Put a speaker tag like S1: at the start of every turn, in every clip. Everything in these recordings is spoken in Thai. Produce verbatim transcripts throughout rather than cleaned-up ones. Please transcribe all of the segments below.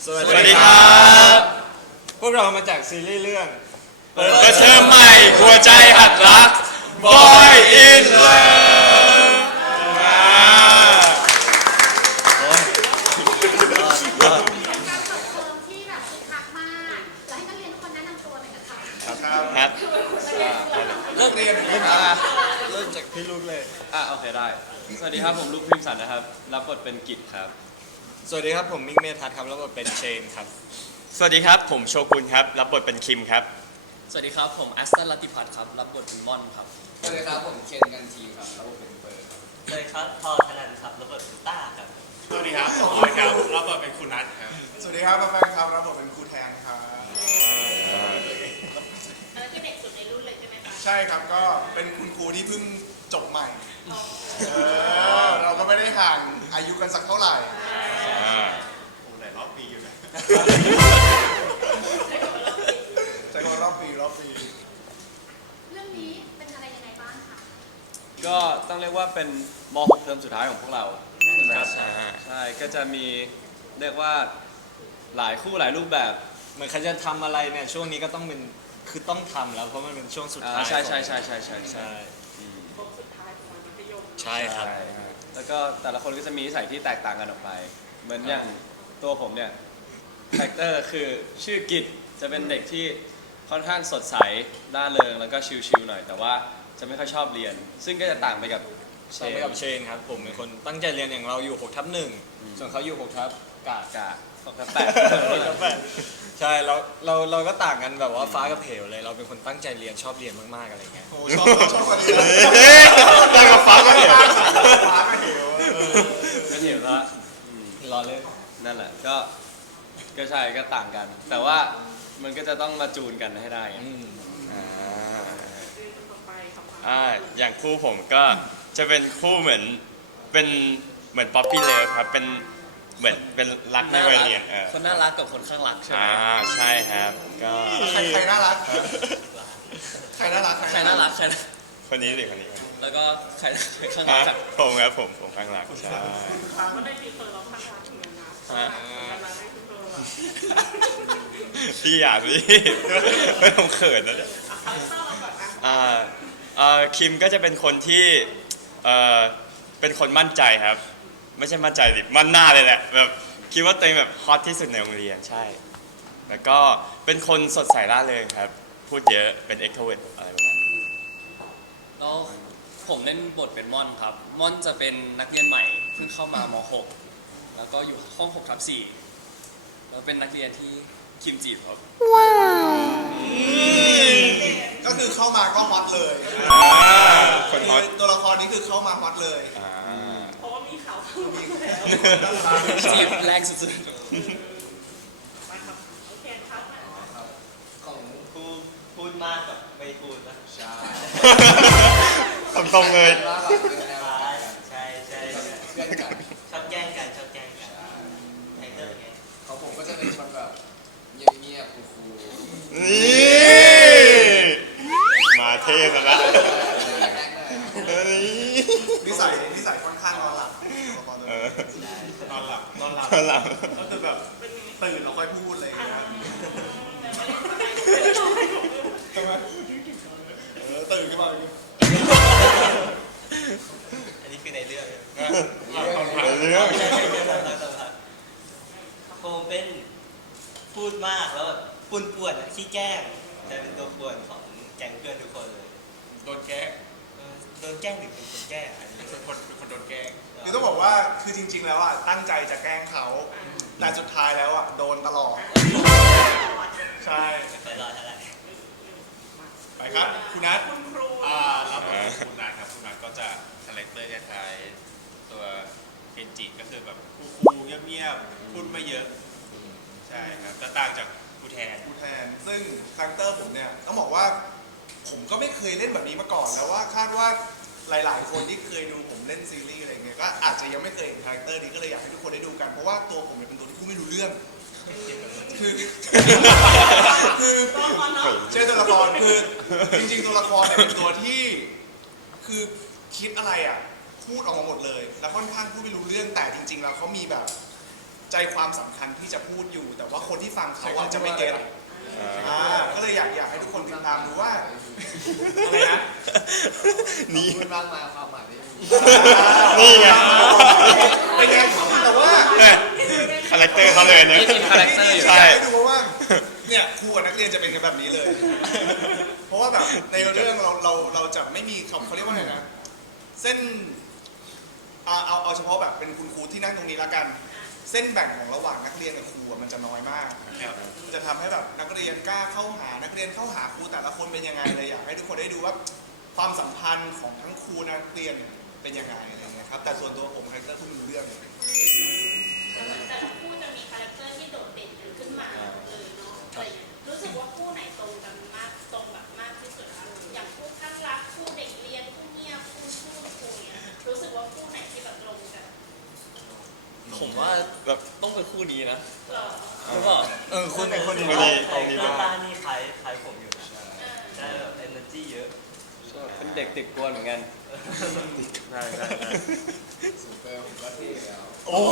S1: สวัสดีครับพวกเรามาจากซีรีส์เรื่อง
S2: เปิดเทอมใหม่หัวใจหัดรัก Boy in Love
S3: ที่แบบคึกคักมากแล้วให้นักเรียนทุกคนแนะนำตัวหน่อยนะคะ
S2: ครับ
S1: เลิกเรียนเริ่มเริ่มจากพี่ลูกเลย
S4: อ่ะโอเคได้สวัสดีครับผมลูกพิมสันนะครับรับบทเป็นกิจครับ
S1: สวัสดีครับผมมิกเมทัศน์ครับรับบทเป็นเชนครับ
S2: สวัสดีครับผมโชกุนครับรับบทเป็นคิมครับ
S5: สวัสดีครับผมอัสตันลัตติพัฒน์ครับรับบทเป็นม่อนครับ
S6: สวัสดีครับผมเคนกันทีครับแล้วผมเป็นเฟิร์นครับ
S5: สวัสดีครับพอธนันครับรับบทเป็นต้าครับ
S2: สวัสดีครับผมออยครับรับบทเป็นคุณนัทครับ
S7: สวัสดีครับแฟนครับรับบทเป็นครูแทนครับ
S3: แล้วคือเด็กสุดในรุ่นเลยใช่ไหมคะ
S7: ใช่ครับก็เป็นคุณครูที่เพิ่งจบใหม่เออเราก็ไม่ได้ห่างอายุกันสักเท่าไหร่
S2: ผมไหนรอบปีอยู่นะ
S7: ใช้คำว่ารอบปีรอบปี
S3: เรื่องนี้เป็นอะไรยังไงบ้างคะ
S4: ก็ต้องเรียกว่าเป็นม .หก เทอมสุดท้ายของพวกเราใช่ไหม
S2: ครับ
S4: ใช่ก็จะมีเรียกว่าหลายคู่หลายรูปแบบ
S1: เหมือนเขาจะทำอะไรเนี่ยช่วงนี้ก็ต้องเป็นคือต้องทำแล้วเพราะมันเป็นช่วงสุด
S4: อ่า
S1: ท้าย
S4: ใช่ใช่ใช่ใช่ใช่ใช่
S1: ใช่ใช่ครับ
S4: ใช่แล้วก็แต่ละคนก็จะมีนิสัยที่แตกต่างกันออกไป เหมือนอย่างตัวผมเนี่ยคาแรคเตอร์คือชื่อกิจจะเป็นเด็กที่ค่อนข้างสดใสร่าเริงแล้วก็ชิลๆหน่อย แต่ว่าจะไม่ค่อยชอบเรียน ซึ่งก็จะต่างไปกับเช
S1: ใช่
S4: น
S1: ไปกับเชนครับผมเป็นคนตั้งใจเรียนอย่างเราอยู่หกทับหนึ่งส่วนเขาอยู่หกทับกาด
S4: กาสองกับแปด
S1: ใช่เราเราเราก็ต่างกันแบบว่าฟ้ากับเหวเลย เราเป็นคนตั้งใจเรียนชอบเรียนมากๆอะไรเงี้ย
S7: โอ้ชอบชอบคนนี้
S2: ได้กับฟ้าก็เห็น
S7: ฟ้าก็เหว
S4: ก็เห็นแล้ว
S1: รอเล่น
S4: นั่นแหละก็ก็ใช่ก็ต่างกัน แต่ว่ามันก็จะต้องมาจูนกันให้ได้ไง
S1: อืม
S2: อ่าอย่างคู่ผมก็จะเป็นคู่เหมือนเป็นเหมือนป๊อปปี้เลิฟครับเป็นเหมือนเป็นรักในวัยเรียนเออ
S5: คนน่ารักกับคนข้างรักใช่ไหม
S2: อ่าใช่ครับก็
S7: ใครใครน่ารักใครน่ารัก
S5: ใครน่ารักใครน่า
S2: คนนี้สิคนนี้
S5: แล้วก็ใครข้าง
S2: ฮะ
S5: รักอะ
S2: ผมครับผมผมข้างหลังใช่ฮะพี่อยากพี่ไม่ต้องเขินนะเนี่ยอ่าเอ่อคิมก็จะเป็นคนที่เอ่อเป็นคนมั่นใจครับ ไม่ใช่มั่นใจดิมั่นหน้าเลยแหละแบบคิดว่าตัวเองแบบฮอตที่สุดในโรงเรียนใช่ แล้วก็เป็นคนสดใสร่าเริงครับ พูดเยอะเป็น extrovert อะไรประมาณนี้
S5: แล้วผมเล่นบทเป็นม่อนครับ ม่อนจะเป็นนักเรียนใหม่เพิ่งเข้ามาม หก แล้วก็อยู่ห้องหกทับสี่แล้วเป็นนักเรียนที่คิมจีบครับ
S7: ก็คือเข้ามาก็ฮอตเลย
S2: คนฮอต
S7: คือตัวละครนี้คือเข้ามาฮอตเลย
S2: อ่า
S5: จีบแรงสุด
S6: ของ
S5: พูดพูดมากกับไม่พูดนะ
S6: ชา
S2: ตรงๆเลย
S6: น่ารักเป็นแนวรักกัน
S5: ใช่ใช่
S6: เพื่อนกัน
S5: ชอบแย่งกันชอบแย่งกันไทเตอร์ไง
S6: ของผมก็จะเป็นคนแบบเงียบๆคูล
S2: นี่มาเทพแล้วนะ
S6: ๆแรกๆหน่อย
S2: เฮ้ย
S7: นิสัยนิสัยค่อนข้างนอนหลับ
S2: เออน
S7: อนหลับนอนหลับ
S2: ข้างหลัง
S7: ก็คือแบบตื่นแล้วค่อยพูดอะไรอย่างเงี้ยใช่ไหมเออตื่นขึ้นมาอย่างเงี้ย
S5: อันนี้คือในเรื่อง
S2: เรื่อง
S5: ผมเป็นพูดมากแล้วแบบป่วนๆอะขี้แกล้งจะเป็นตัวป่วนของแก๊งเพื่อนทุกคนเลย
S7: โดนแกล้ง
S5: เออโดนแกล้งหรือเป็นคนแกล้งอันนี้
S7: เป็นคนเป็นคนโดนแกล้งคือต้องบอกว่าคือจริง ๆ แล้วอ่ะตั้งใจจะแกล้งเขาแต่สุดท้ายแล้วอ่ะโดนตลอดใช่
S5: ไม่ค่อยรอดเท่าไหร่
S7: ไปครับคุณนัท
S8: อ่ารับบทเป็นคุณนัทครับคุณนัทก็จะคาแรคเตอร์คล้ายๆตัวเคนจิก็คือแบบคูลๆเงียบๆพูดไม่เยอะใช่ครับจะต่างจากครูแทน
S7: ผู้แทนซึ่งคาแรคเตอร์ผมเนี่ยต้องบอกว่าผมก็ไม่เคยเล่นแบบนี้มาก่อนแล้วว่าคาดว่าหลายๆ คนที่เคยดูผมเล่นซีรีส์อะไรเงี้ยก็อาจจะยังไม่เคยเห็นคาแรคเตอร์นี้ก็เลยอยากให้ทุกคนได้ดูกันเพราะว่าตัวผมเนี่ยเป็นตัวที่พูดไม่รู้เรื่องคือคือใช่ตัวละครคือจริงๆตัวละครเนี่ยเป็นตัวที่คือคิดอะไรอ่ะพูดออกมาหมดเลย แล้วค่อนข้างพูดไม่รู้เรื่องแต่จริง ๆ แล้วเขามีแบบใจความสำคัญที่จะพูดอยู่ แต่ว่าคนที่ฟังเขาอาจจะไม่เก็ต อ่าก็เลยอยากอยากให้ทุกคนติดตามดูว่าอะไรนะ
S2: นี่
S6: พูดมากมายความหมายไม่มี
S2: นี่ไง
S7: เป็นไงแต่ว่า
S2: คาแรคเตอร์เขาเลยเนี่ย
S4: นี่กินคาแรคเตอร์อยู่
S2: ใช่
S7: อยากให้ดูเพราะว่าเนี่ยครูกับนักเรียนจะเป็นกันแบบนี้เลย เพราะว่าแบบในเรื่องเราเราเราจะไม่มีเขาเขาเรียกว่าไงนะเส้นเอาเอาเอาเฉพาะแบบเป็นคุณครูที่นั่งตรงนี้ละกัน เส้นแบ่งของระหว่างนักเรียนกับครูอะมันจะน้อยมากมันจะทำให้แบบนักเรียนกล้าเข้าหานักเรียนเข้าหาครูแต่ละคนเป็นยังไงเลยอยากให้ทุกคนได้ดูว่าความสัมพันธ์ของทั้งครูนักเรียนเป็นยังไงอะไรเงี้ยครับแต่ส่วนตัวผมคาแรคเตอร์เพิ่งรู้เรื่องเลย
S3: แต่ละคู่จะมีคาแรคเตอร์ที่โดดเด่นกันขึ้นมาเลยเนาะอะไรอย่างเงี้ยรู้สึกว่าคู่ไหนตรงกันมากตรงแบบมากที่สุดคะอย่างคู่ข้างรักคู่เด็กเรียนคู่เงียบคู่คู่คู่เนี่ยรู้สึกว่าคู่ไหนที่แบบตรงกัน
S5: ผมว่า
S2: แบบ
S5: ต้องเป็นคู่นี้นะ
S3: หรอ
S5: หรือเปล่า
S1: เออคุณเป็นคน
S2: ดี
S1: ดี
S2: ของดี
S9: หน้าม
S2: าก
S9: ตานี่คล้ายคล้ายผมอยู่นะ
S3: เออ
S9: ได้แบบ energy เยอะ
S4: เป็นเด็กติดกวนเหมือนกัน
S9: ใช่ใช่ใช่
S6: สูงเกินผมก็เท่แล้ว
S2: โอ้โห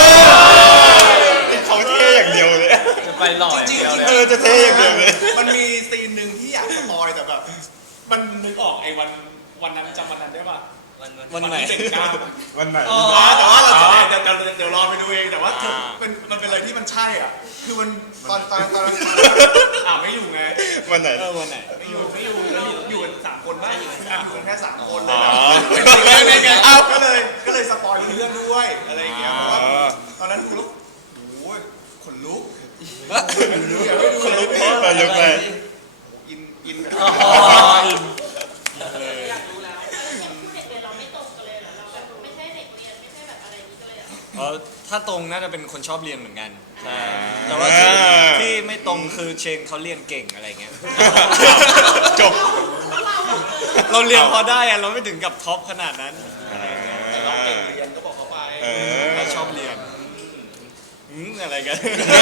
S2: เขาเท่อย่างเดียวเลย
S4: จะไปหล่ออย่างเดียวเลย
S2: เออจะเท่อย่างเดียวเลย
S7: มันมีซีนหนึ่งที่อยากสปอยแต่แบบ มันนึกออกไอ้วันวันนั้นจำวันนั้นได้ป่ะ
S9: วันวัน
S1: วันไหน
S7: ที่เป็นกล้ามอะ
S2: วันไหน
S7: อ๋อแต่ว่าเราจะเดี๋ยวเดี๋ยวเดี๋ยวเดี๋ยวรอไปดูเองแต่ว่าเป็นมันเป็นอะไรที่มันใช่อ่ะคือมันตอนตอนตอนอ่าไม่อยู่ไง
S2: วันไหน
S1: เออวันไหน
S7: ไม่อยู่ไม่อยู่ไม่อยู่อยู่กันสามคนบ้านอยู่กันแค่สามคนเล
S2: อ๋
S7: ย
S2: อ
S7: นะเป็นเรื่องไงเอ้าก็เลยก็เลยสปอยเรื่องด้วยอะไรอย่างเงี้ยเพราะว่าตอนนั้นดูแล้วโอ้ยขนลุกดูอยากให้ดู
S2: คนลุกเลยคนลุกเลย
S7: อินอินแบบ
S3: อยากรู้แล้วอย่างคู่เด็กเรียนเราไม่ตรงกันเลยเหรอเราแบบไม่ใช่เด็กเรียนไม่ใช่แบบอะไรอย่างนี้กันเลยเหรอ
S1: เออถ้าตรงน่าจะเป็นคนชอบเรียนเหมือนกันใช่แต่ว่าที่ที่ไม่ตรงคือเชนเขาเรียนเก่งอะไรเงี้ย
S2: จบ
S1: เราเรียนพอได้อะเราไม่ถึงกับท็อปขนาดนั้น
S7: แต่เราเก่งเรียนก็บอกเขาไป
S2: เออ
S1: เราชอบเรียนอืมอะไรกัน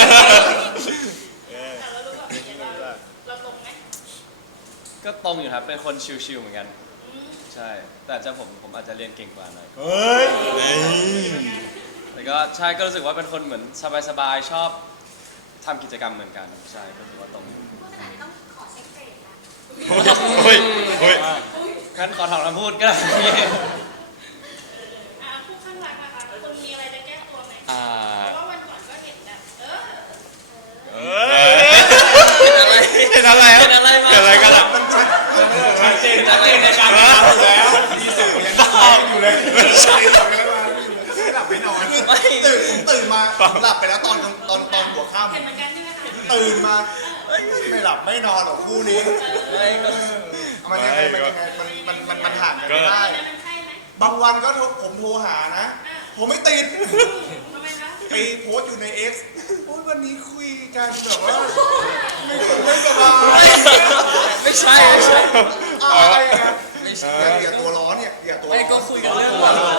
S3: แต่เรารู้แบบนี้เราเราตรงไหม
S4: ก็ตรงอยู่ครับ เป็นคนชิลๆเหมือนกัน
S3: อืม
S4: ใช่ แต่จะผมผมอาจจะเรียนเก่งกว่าหน่อย
S2: เฮ้ย
S4: แต่ก็ใช่ก็รู้สึกว่าเป็นคนเหมือนสบายๆชอบทำกิจกรรมเหมือนกัน ใช่ก็ถือว่าตรง
S3: พูดขนาดนี้ต้องขอเช็คเกรดนะ
S2: เฮ้ยเฮ้ย
S4: งั้นขอถอนคำพูดก็ได้
S3: อ่าคู่ข้างรักนะคะคุณมีอะไรจะแก้ตัวไหม
S2: อ่า
S3: เพราะว่าวันก่อนก็เห็นแบบเออ
S2: เอ้ยเห็นอะไรเห็นอะไรเห็นอะไรกันล่ะ
S7: ชัดเจนชัดเจนในการทำอยู่แล้วดีสุดยังบ้าอยู่เลยใช่หลับไปแล้วมาไม่หลับไม่นอนตื่นผมตื่นมาผมหลับไปแล้วตอนตอนตอนหัวค่
S3: เห็นเหมือนกันใช่ไหมคะ
S7: ำตื่นมาไม่หลับไม่นอนหรอกคู่นี้มันยังไงมันยังไงมันมันมันมันห่างกันไม่ได้
S3: แล้วมันใช่ไหม
S7: บางวันก็โทรผมโทรหานะผมไม่ติด
S3: ทำไมคะ
S7: ไปโพสต์อยู่ใน X โอ้ยวันนี้คุยกันแบบว่าไม่ถูกไม่สบาย
S5: ไม่ใช่ไม่ใช่
S7: อะไรนะ
S5: ไม่ใช่
S7: อย่าอย่าตัวร้อนเนี่ยอย่าตัวร้
S5: ไม่
S7: อน
S5: ก็คุยกันเรื่อง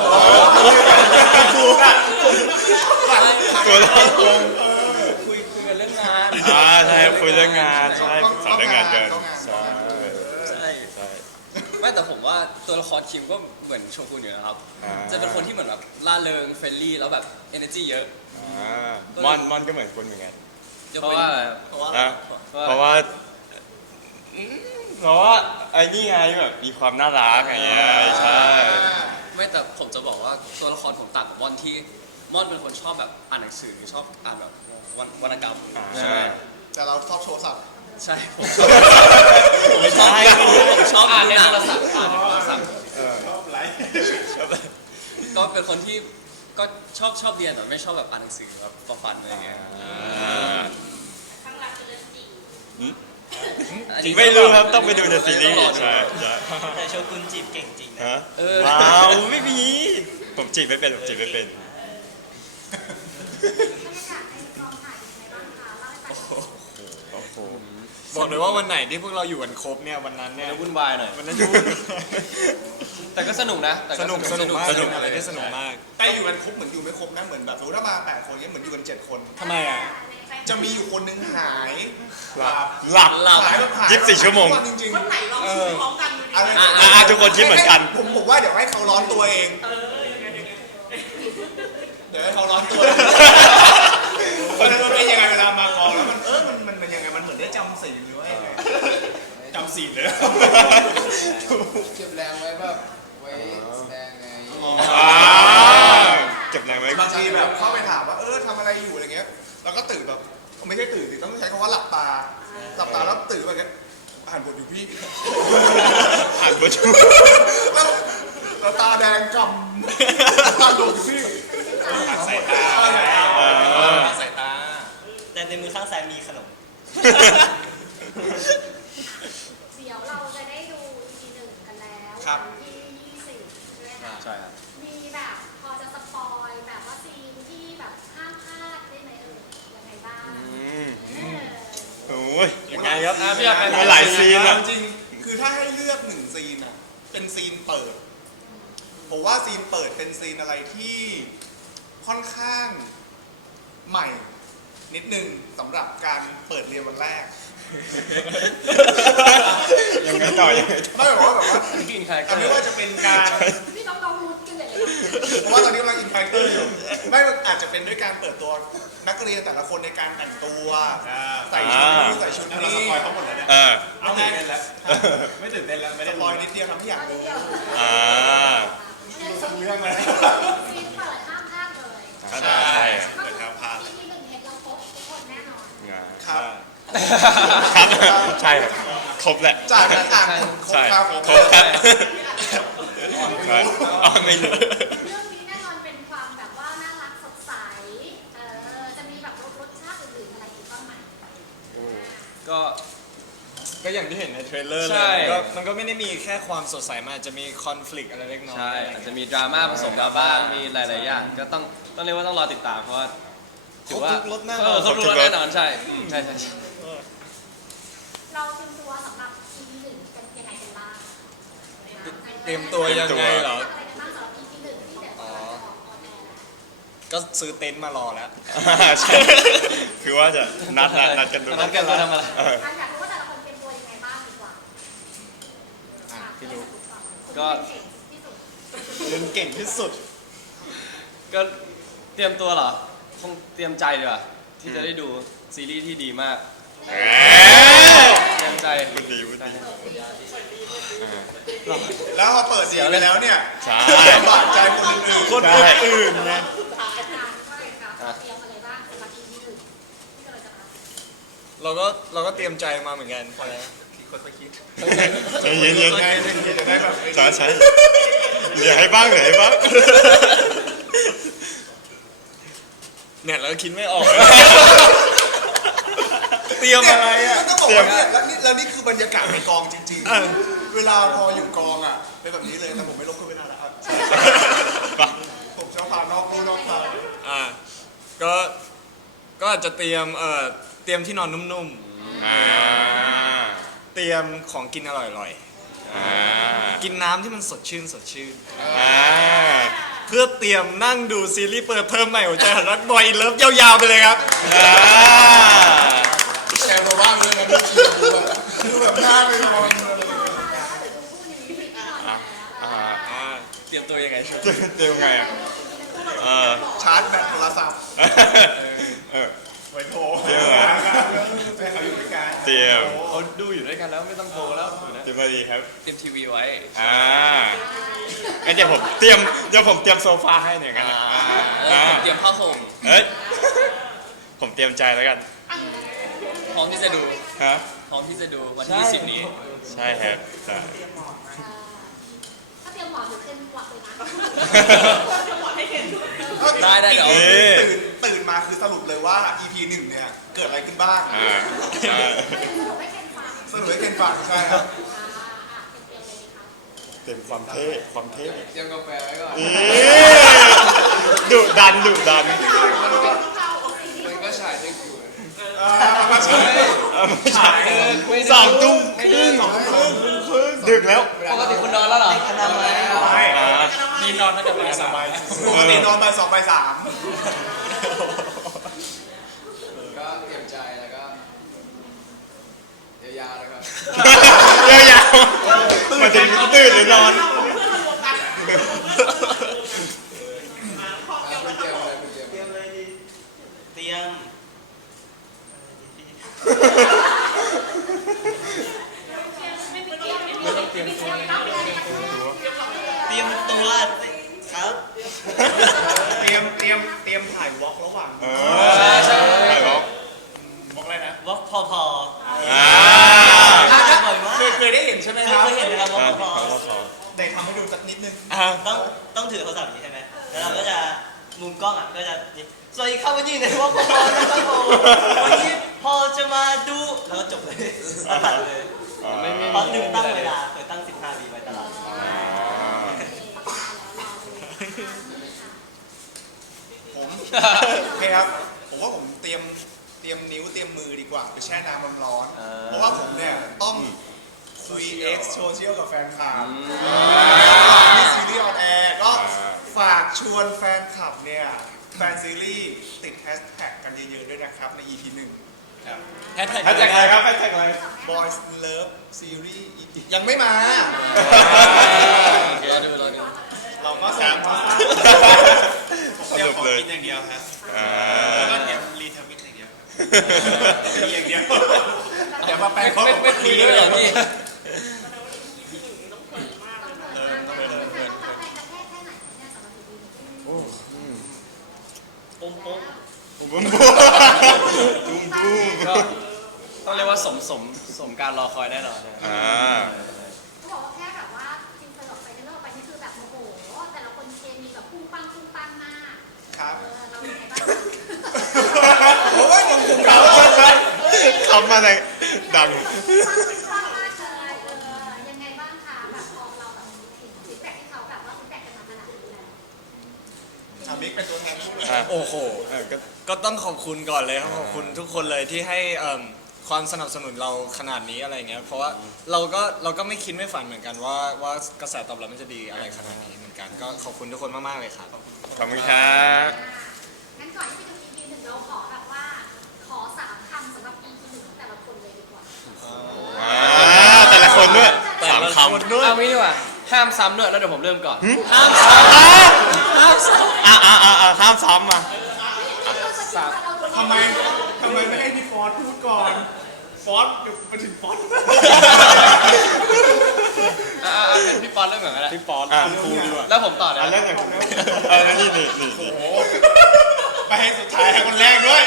S2: ตัวเรา
S5: คุยคุยกันเรื่องงาน
S2: อ่าใช่คุยเรื่องงานใช่สอนเรื่องงานกันใช่
S5: ใช่
S2: ใช่
S5: ไม่แต่ผมว่าตัวละครคิมก็เหมือนโชกุนอยู่นะครับ
S2: อ่า
S5: จะเป็นคนที่เหมือนแบบล่าเริงเฟรนลี่แล้วแบบ energy เยอะ
S2: อ่ามอนมอนก็เหมือนคนเหมือนกัน
S5: ยก
S4: เพราะ
S5: ว้น
S4: ว่าอะไรครับ
S5: เพราะว่า
S2: นะ
S4: เพราะ
S2: เพราะว่าอืมเพราะว่าไอ้นี่ไงแบบมีความน่ารักอย่างเงี้ยใช่
S5: ไม่แต่ผมจะบอกว่าตัวละครผมต่างกับม่อนที่ม่อนเป็นคนชอบแบบอ่านหนังสือชอบอ่านแบบวรรณวรรณกรรม
S2: ใช่
S7: แต่เราชอบโชว์สัตว์
S5: ใช่ผมชอบผมไม่ชอบผมชอบอ่านในโทรศัพท์อ่านในโทรศัพท์
S7: ชอบไลฟ์
S5: ก็เป็นคนที่ก็ชอบชอบเรียนแต่ไม่ชอบแบบอ่านหนังสือแบบฟอฟันอะไรเงี้ย
S3: ข้างรักคือเรื่องจริง
S5: อันนี้
S2: ไม่รู้ครับต้องไปดูในซีรีส์
S5: ต้องอดู
S2: ใช่ใช่
S9: แต่โชกุนจีบเก่งจริงนะ
S2: ฮะ
S5: เออ
S2: ว้าวไม่มีผมจีบไม่เป็นผมจีบไม่เป็น
S3: บรรยากาศในกองถ่ายเป็นไงบ้างคะเล่าให้ฟังหน่อย
S2: โอ้โห
S1: บอกเลยว่าวันไหนที่พวกเราอยู่กันครบเนี่ยวันนั้นเนี่ย
S4: วุ่นวายหน่อย
S1: วันนั้นยุ่ง
S4: แต่ก็สนุกนะแต่
S1: สนุกสนุกมาก
S2: สนุก
S1: เป็นอะไรที่สนุกมาก
S7: แต่อยู่กันครบเหมือนอยู่ไม่ครบนะเหมือนแบบสมมติถ้ามาแปดคนเนี้ยเหมือนอยู่กันเจ็ดคน
S1: ทำไมอ่ะ
S7: จะมีอยู่คนหนึงหาย
S2: หลับหลับ
S5: หลับ
S7: หายแบบหาย
S2: ยี่สิบสี่ชั่วโมง
S7: ทุกนจริง
S3: วันไหนลองคุยพร้อมกันดูดิ
S7: ๆอะไร
S2: อ่ะอ่ะทุกคนคิดเหมือนกัน
S7: ผมผมว่าเดี๋ยวให้เขาร้อนตัวเอง
S3: เออยังไงยังไง
S7: เดี๋ยวให้เขาร้อนตัวมันมันเป็นยังไงเวลามากองแล้วมันเออมันมันเป็นยังไงมันเหมือนได้จำสีหรือว่ายังไง
S8: จำสีเลย
S6: เก็บแรงไว้แบบไว้แสดงไง
S2: อ่าเก็บแรงไว้
S7: บางทีแบบเข้าไปถามว่าเออทำอะไรอยู่อะไรเงี้ยแล้วก็ตื่นแบบไม่ใช่ตื่นสิต้องใช้คำว่าหลับตาหลับตาแล้วตื่นแบบเงี้ยอ่านบทอยู่พี่
S2: อ่านบทอยู่
S7: แล้วแล้วตาแดงกำอ่านบทอยู่พี่
S8: ผัดสายตา
S5: สายตา
S9: แต่ในมือข้างซ้ายมีขนม
S3: เดี๋ยวเราจะได้ดู อี พี หนึ่งกันแล้ววันที่ยี่สิบใช่ไหมคะ
S4: ใช่ครับ
S3: มีแบบพอจะสปอยแบบว่าซีนที่แบบห้ามพลาดได้ไหมเอ่ยยังไงบ้าง
S2: อืม
S3: เออ
S2: โอ้ยยังไงครับ
S4: อ่ะพี่อยากเป็น
S2: มีหลายซีนอะ
S7: จริงๆคือถ้าให้เลือกหนึ่งซีนอ่ะเป็นซีนเปิดผมว่าซีนเปิดเป็นซีนอะไรที่ค่อนข้างใหม่นิดนึงสำหรับการเปิดเรียนวันแรก
S2: ยังไงต่อยังไงต่อ
S7: ไม่แบบว่าแบบว่า
S4: กินคาแรคเตอ
S7: ไม่
S4: ร์
S7: ว่าจะเป็นการ
S3: นี่น้องๆรู้กันเลยนะ
S7: เพราะว่าตอนนี้กำลังอินคาแรคเตอร์อยู่ไม่อาจจะเป็นด้วยการเปิดตัวนักเรียนแต่ละคนในการแต่งตัวใส่ชุดนี้ใส่ชุด
S8: แล้วเรา
S7: นี้
S8: สปอยเขาหมดแล้วเนี่ย
S2: เออ
S8: ไม่ตื่นเต้นแล้วไม่ตื่นเต้นแล้วไม่
S7: ส
S8: ได้
S7: ปอยนิดเดียวทำให้อยากรู้
S2: อ่า
S7: รู้สักเรื่องเลย
S3: ซีนเปิดห้ามพลาดเลย
S2: ใช่ใช่
S8: เปิดทางผ่าน
S3: อี พี หนึ่งเห็นเราครบทุกคนแน่นอน
S7: ครับ
S2: ครับใช่ครับครบแหละ
S7: จากนั้นอ่านครบ
S2: ใช่
S7: ครับ
S2: ครบครับอ๋อไม่รู้
S3: เรื่องนี้แน่นอนเป็นความแบบว่าน่ารักสดใสเออจะมีแบบรสชาติอื่นๆอะไรอีกบ้างไหม
S4: ก็
S1: ก็อย่างที่เห็นในเทรลเลอร์เล
S4: ใช่
S1: ยมันก็มันก็ไม่ได้มีแค่ความสดใสมันอาจจะมีคอน FLICT อะไรเล็กน้อย
S4: ใช่อาจจะมีดราม่าผสมกับบ้างมีหลาย ๆ อย่าง ก็ต้องต้องเรียกว่าต้องรอติดตามเพราะว่า
S1: ครบทุกรสแน่น
S4: เอ
S1: อ
S4: อน ครบทุกรสแน่นอนใช่ใช่ใช่ใช่
S3: เราเตรียมตัวสำหรับ อี พี หนึ่งกันยังไงกันบ้าง
S1: เตรียมตัวยังไงเหรอ
S3: ทำอะไรกันบ้างสำหรับ อี พี หนึ่งที่เดี๋ยวจะออกออนแอร์
S1: ก็ซื้อเต็นท์มารอแล้ว
S2: ใช่คือว่าจะนัดนัดนัดกันดู
S4: นัดกันแล้วทำอะไร
S2: เออ
S3: อ่ะอยากรู้ว่าแต่ละคนเตรียมตัวยังไงบ้างดีกว่า
S1: อ่ะพี่รู้
S4: ก็
S3: เก่งที่สุด
S1: เรียนเก่งที่สุด
S4: ก็เตรียมตัวเหรอ คงเตรียมใจดีกว่าที่จะได้ดูซีรีส์ที่ดีมาก
S2: แหม
S4: เตรียมใจ
S2: พูดดีพูดดี
S7: แล้วพอเปิดเสียงไปแล้วเนี่ย
S2: ใช่
S7: ลำบากใจคนอื่นๆ
S1: คนอื่นๆไง
S3: อาจารย์ว่าไงครับเตรียมอะไรบ้างสำหรับ อี พี หนึ่งที่กำลังจะมา
S1: เราก็เราก็เตรียมใจมาเหมือนกันอะไรนะ
S2: ใจเย็นเย็น
S7: ง่ายจะได้แบบ
S2: ใช่ใช่เหลือให้บ้างเหลือให้บ้าง
S1: เนี่ยเราคิดไม่ออก เตรียมอะไรอ่ะ
S7: ต้องบอกว่าเนี่ยแล้วนี่แล้วนี่คือบรรยากาศในกองจริงๆ เวลาพออยู่กองอ่ะเป็นแบบนี้เลยแต่ผมไม่ลบขึ้นเวลาแล้วครับ ผมชอบพานอกลู่นอกทาง
S1: อ่าก็ก็อาจจะเตรียมเอ่อเตรียมที่นอนนุ่ม
S2: อ่า
S1: ๆ เตรียมของกินอร่อย
S2: อ่า
S1: ๆ กินน้ำที่มันสดชื่นสดชื่น
S2: อ่า
S1: เพื่อเตรียมนั่งดูซีรีส์เปิดเทอมใหม่หัวใจหันรักบอยอินเลิฟยาวๆไปเลยครับ
S2: อ่า
S7: แชร์มาบ้างเลยนะดูชีดูแบบดูแบบหน้าไม่มองเลย
S2: อ่าอ่า
S1: อ่าเตรียมตัวยังไงชุด
S2: เตรียมไงอ่ะเออ
S7: ชาร์จแบตโทรศัพท์
S2: เออ
S8: ไว้โทร
S2: เตรียมไง
S8: ให้เขาอยู่ด้วยกัน
S2: เตรียม
S4: เขาดูอยู่ด้วยกันแล้วไม่ต้องโทรแล้ว
S2: เตรียมอะไรดีครับ
S5: เตรียมทีวีไว้
S2: อ่างั้นเดี๋ยวผมเตรียมเดี๋ยวผมเตรียมโซฟาให้หน่อยกันนะอ่า
S5: เตรียมผ้าห่ม
S2: เฮ้ย ผมเตรียมใจแล้วกัน
S5: พร้อมที่จะดู
S2: ครับ
S5: พร้อมที่จะดูวันที่ยี่สิบนี้
S2: ใช่ครับใช่
S3: ถ้าเตรียมหมอนหรือเตรียมหวักเลยนะ
S5: ได้ได้เดี๋ยว
S2: นี่
S7: ตื่นตื่นมาคือสรุปเลยว่า อี พี หนึ่งเนี่ยเกิดอะไรขึ้นบ้าง
S2: อ่าใช่
S3: สรุปให้เคนฟัง
S7: สรุปให้เคนฟังใช่ครับ
S3: อ่าอ่ะเตรียมเลยดีครับ
S2: เต็มความเท่ความเท่
S6: เตรียมกาแฟไว้ก่อน
S2: อีดุดันดุดัน
S6: มันก็ฉายได้อยู่
S7: อ่ามาใช่
S2: เออไม่ใช่สองทุ่มครึ่งสองทุ่มครึ่งดึกแล้ว
S4: ปกติคุณนอนแล้วเหรอ
S7: ไม่
S2: อ่า
S5: นี่นอนตั้งแต่บ่ายสาม
S7: ปกตินอนไปสองไปสาม
S6: ก็เตรียมใจแล้วก็ยาวๆนะครับ
S2: ยาวๆมาถึงตื่นหรือนอน
S6: อ่ะคุณเตรียมอะไรคุณเตรียม
S9: เตรียม
S3: ไม่มีเกมไม่มีเกมไม่มีเกมต้องมีอะไรสักอย่าง
S9: เตรียมตัวครับ
S7: เตรียมเตรียมเตรียมถ่ายวอล์กระหว่าง
S2: เออใช่ใช่บอก
S8: บอกอะไรนะ
S9: วอล์กพอพอ
S2: อ่า
S9: บ่อยมาก
S7: เคยเคยได้เห็นใช่ไหมครับ
S9: เคยเห็นนะครับวอล์กพอพอ
S7: ได้ทำให้ดูสักนิดนึง
S2: อ่า
S9: ต้องต้องถือโทรศัพท์อย่างนี้ใช่ไหมแล้วเราก็จะมุมกล้องอ่ะก็จะสวัสดีครับวันนี้ในวอล์กพอพอนะครับผมวันนี้พอจะมาดูแล้วก็จบเลยแล้วตัดเลย
S4: ไม่ไม่
S9: เพราะลืมตั้งเวลาเคยตั้งสิบห้าวิไว้ตลอด
S7: ผมโอเคครับ ผมว่าผมเตรียมเตรียมนิ้วเตรียมมือดีกว่าไปแช่น้ำร้อนๆเพราะว่าผมเนี่ยต้องคุย X โซเชียลกับแฟนคลับมีซีรีส์ออนแอร์ก็ฝากชวนแฟนคลับเนี่ยแฟนซีรีส์ติดแฮชแท็กกันเยอะๆด้วยนะครับใน อี พี หนึ่ง
S1: แฮชแท็ก
S2: แฮชแท็กอะไรครับแฮชแท็กอะไร
S7: Boys Love Series อี พี ยังไม่มา
S5: รอดูรอดู
S7: เราก็สามารถ
S2: ส
S8: เตรียม
S2: รุป
S8: ของ
S2: เลย
S8: กินอย่างเดียวครับ
S2: อ่า
S8: แล้วก็เตรียมรีทวิตอย่างเดียวครับมีอย่างเดียว
S7: เดี๋ยวมาแปลงข้อ
S5: ไม่ไม่คุยด้วยเหรอพี่
S9: ปุ๊บปุ๊บ
S2: บุ้มบุ้มบุ้มบุ้ม
S4: ก็ต้องเรียกว่าสมสมสมการรอคอยแน่นอนนะ
S2: อ่า
S3: เขาบอกว่าแค่แบบว่าจริงเคยออกไปเรื่องออกไปนี่คือแบบโอ้โหแต่ละคนเคมีแบบพุ่งปังพุ่งปังมาก
S7: ครับ
S3: เออเราเป็นไงบ้าง
S7: โอ้ยยังคงเขา
S2: คำอะไรดัง
S3: พุ่งปังพุ่งปังมากเลยเออยังไงบ้างคะแบบพอเราแบบเห็นฟีดแบ็กที่เขาแบบว่าฟีดแบ็กกันมาขนาดนี้แล้ว
S7: อามิกเป็นตัวแทนพูดเลย
S2: อ่ะ
S1: โอ้โหเออก็ก็ต้องขอบคุณก่อนเลยครับขอบคุณทุกคนเลยที่ให้เอิ่มความสนับสนุนเราขนาดนี้อะไรเงี้ยเพราะว่าเราก็เราก็ไม่คิดไม่ฝันเหมือนกันว่าว่ากระแสตอบรับมันจะดีอะไรขนาดนี้เหมือนกันก็ขอบคุณทุกคนมากๆเลยครับ
S2: ขอบคุณครับ
S3: งั้นก่อนที่จะดู อี พี หนึ่งเราขอแบบว่าขอสามคำสำหรับ อี พี หนึ่งของแต่ละคนเลยดีกว่า
S2: อ่าแต่ละคนด้วย
S1: แต่
S2: สาม
S1: ละ
S2: ค
S1: คนด้วย
S4: เอางี้ดีกว่าห้ามซ้ำด้วยแล้วเดี๋ยวผมเริ่มก่อน
S2: ำห้ามซ้ำห้ามซ้ำอ่าอ่าอ่าห้ามซ้ำมา
S7: ทำไมทำไมไม่ให้พี่ฟอสพูดก่อน ฟอสเดี๋ยวไปถึงฟอส
S4: อ่าอ่าเป็นพี่ปอนเริ่มก่อนก็ได้
S1: พี่ป๊อต
S2: อ่ะ
S1: คุณครูดีกว่า
S4: แล้วผมต่อเนี่ย
S2: อ่ะเริ่มจากคุณเออนี่นี่นี่นี่
S7: โอ้โหไปให้สุดท้ายให้คนแรกด้วย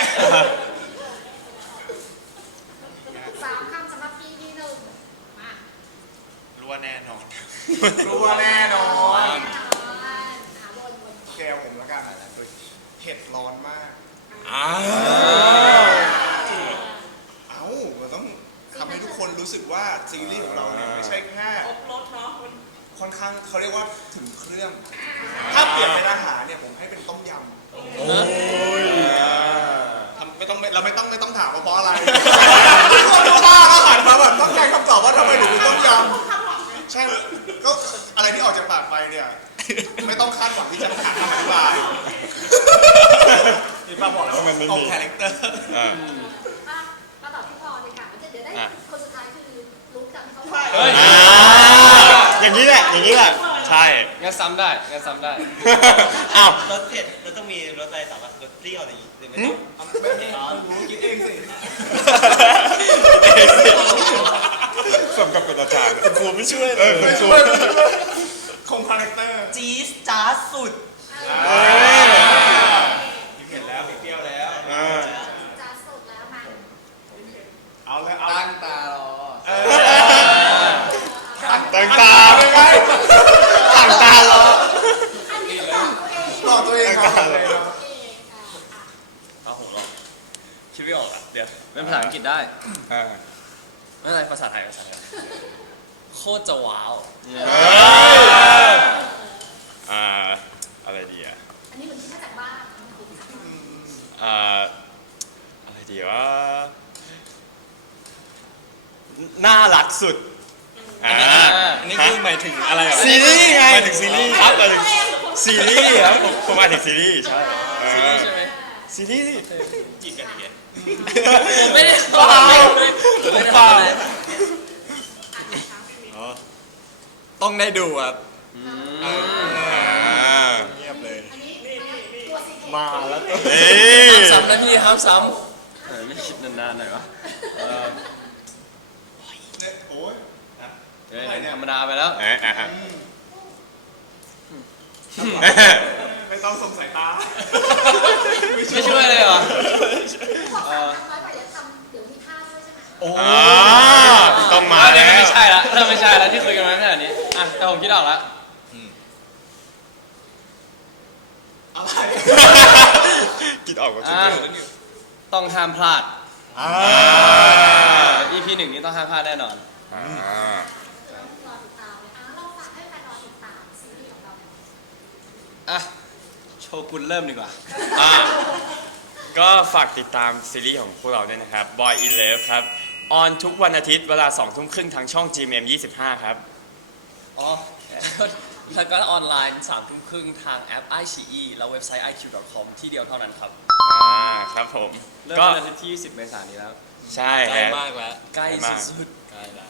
S3: สามคำสำหรับ อี พี หนึ่งมา
S8: รู้ว่าแน่นอน
S7: รู้ว่าแน่นอน
S3: แน่นอนหาวนวน
S7: แกวผมแล้วกันเผ็ดร้อนมาก
S1: อ้า
S7: เอ้ามันต้องทำให้ทุกคนรู้สึกว่าซีรีส์ของเราเนี่ยไม่ใช่แค่ค่อนข้างเขาเรียกว่าถึงเครื่อง ถ้าเปลี่ยนเป็นอาหารเนี่ยผมให้เป็นต้มยำ
S1: โอ้ย
S7: ทำไม่ต้องเราไม่ต้องไม่ต้องถามว่าเพราะอะไรทุกคนทุกบ้าก็หันมาแบบต้องการคำตอบว่าทำไมถึงเป็นต้มยำใช่ก็อะไรที่ออกจากปากไปเนี่ย ไม่ต้องคาดหวังที่จะหาคำอธิบายนี่ป้าบอกแล้วว่าตรงคาแรคเตอร์
S2: อ่า
S3: อ่ะมาต่อที่พอเลยค่ะมันจะเดี๋ยวได้
S2: อ่ะ
S3: คนสุดท้ายคือรู้กับที่เขา
S4: เฮ้ย
S2: อ่าอย่างนี้แหละอย่างนี้แหละใช่
S4: งั้นซ้ำได้งั้นซ้ำได้
S2: อ้าว
S9: รสเผ็ดเราต้องมีรสอะไรต่อปะรสเปรี้ยวอะไรอย่างงี้หรือไม่ต้อง
S7: ไม่ไม่รู้คิดเองสิ
S2: สมกับเป็นอาจารย์คุณครูไม่ช่วยเลยคุณครู
S7: คงคาแรคเตอร์
S9: จี๊สจ้าดสุด
S7: เห็นแล้วมีเปรี้ยวแล้ว
S2: อ่า
S3: จะสุดแล้วมา
S7: เอาเลยเอา
S6: ตั้งตารอ
S7: เออ
S2: ต่างตาไม่ไงต่างตาเหรอ
S3: อันนี้คือบอกตัวเอง
S7: หลอกตัวเองครับ
S3: เองอ่ะ
S5: เอาผมลองคิดไม่ออกอ่ะเดี๋ยว
S4: เป็นภาษาอังกฤษได้
S2: อ่า
S5: ไม่เป็นไรภาษาไทยภาษาไทยโคตรจะว้าว
S2: อ่าอะไรดีอ่ะ
S3: อันนี้เหมือนที่มาจากบ้าน
S2: อ่าอะไรดีวะน่ารักสุดอ่า
S1: อันนี้คือหมายถึงอะไรอ่ะ
S2: ซีรีส์ไง
S1: หมายถึงซีรีส์
S2: ครับหมายถึงซีรีส์ครับผมผมหมายถึงซีรีส์ใช่เออ
S5: ใช่ไหม
S2: ซีรีส์ดิ
S8: จีบกันอย่างเงี้ย
S5: ผมไม่ได้
S2: เปล่า
S5: ผมไม่ได้
S2: เปล่า
S5: เลย
S1: อ๋อต้องได้ดูครับ
S2: อ่า
S1: เงียบเลย
S3: อันนี้ตัวสี
S1: มาแล้วตัว
S2: เอ้ย
S5: ห้ามซ้ำนะพี่ห้ามซ้
S4: เออไม่คิดนานๆหน่อยวะเออ
S7: เนี่ยโอ้ย
S4: เฮ้ยธรรมดาไปแล้ว
S2: อ่ะอ่ะฮะ
S7: ไม่ต้องสงสัยตา
S4: ไม่ช่วยเลยเหรอ
S10: บอกสามคำร้อยกว่าเดี๋ยวทำเดี๋ยวมีท่าด้วยใช่ไหม
S1: โอ้
S2: อ่าต้องมา
S4: อันนี้
S2: แล้ว
S4: ไม่ใช่ละเริ่มไม่ใช่ละที่คุยกันมาขนาดนี้อ่ะแต่ผมคิดออกละ
S7: อะไร
S2: คิดออกก็คิด
S4: อ่ะ
S2: ออก
S4: ต้องห้ามพลาด
S1: อ่า
S4: อีพีหนึ่งนี้ต้องห้ามพลาดแน่นอน
S2: อ่า
S10: รอติดตามเลยอ่ะเราฝากให้แฟนรอติดตามซีรีส์ของเราหน่อย
S4: อ่ะ โชกุนเริ่มดีกว่า
S2: อ่าก็ฝากติดตามซีรีส์ของพวกเราด้วยนะครับ Boy in Love ครับ ออนทุกวันอาทิตย์เวลาสองทุ่มครึ่งทางช่อง จี เอ็ม เอ็ม ยี่สิบห้า ครับ
S5: อ๋อ แล้วก็ออนไลน์สามทุ่มครึ่งทางแอป ไอ ซี อี และเว็บไซต์ ไอ คิว ดอท คอม ที่เดียวเท่านั้นครับ
S2: อ่า ครับผม
S4: เริ่ม
S2: ก็
S4: วันอาทิตย์ที่ยี่สิบเมษายนนี้แล้ว
S2: ใช่
S1: ใกล้
S2: ฮะ
S1: มากแล้ว
S5: ใกล้
S2: มาก
S5: สุด
S1: ใกล้แล้ว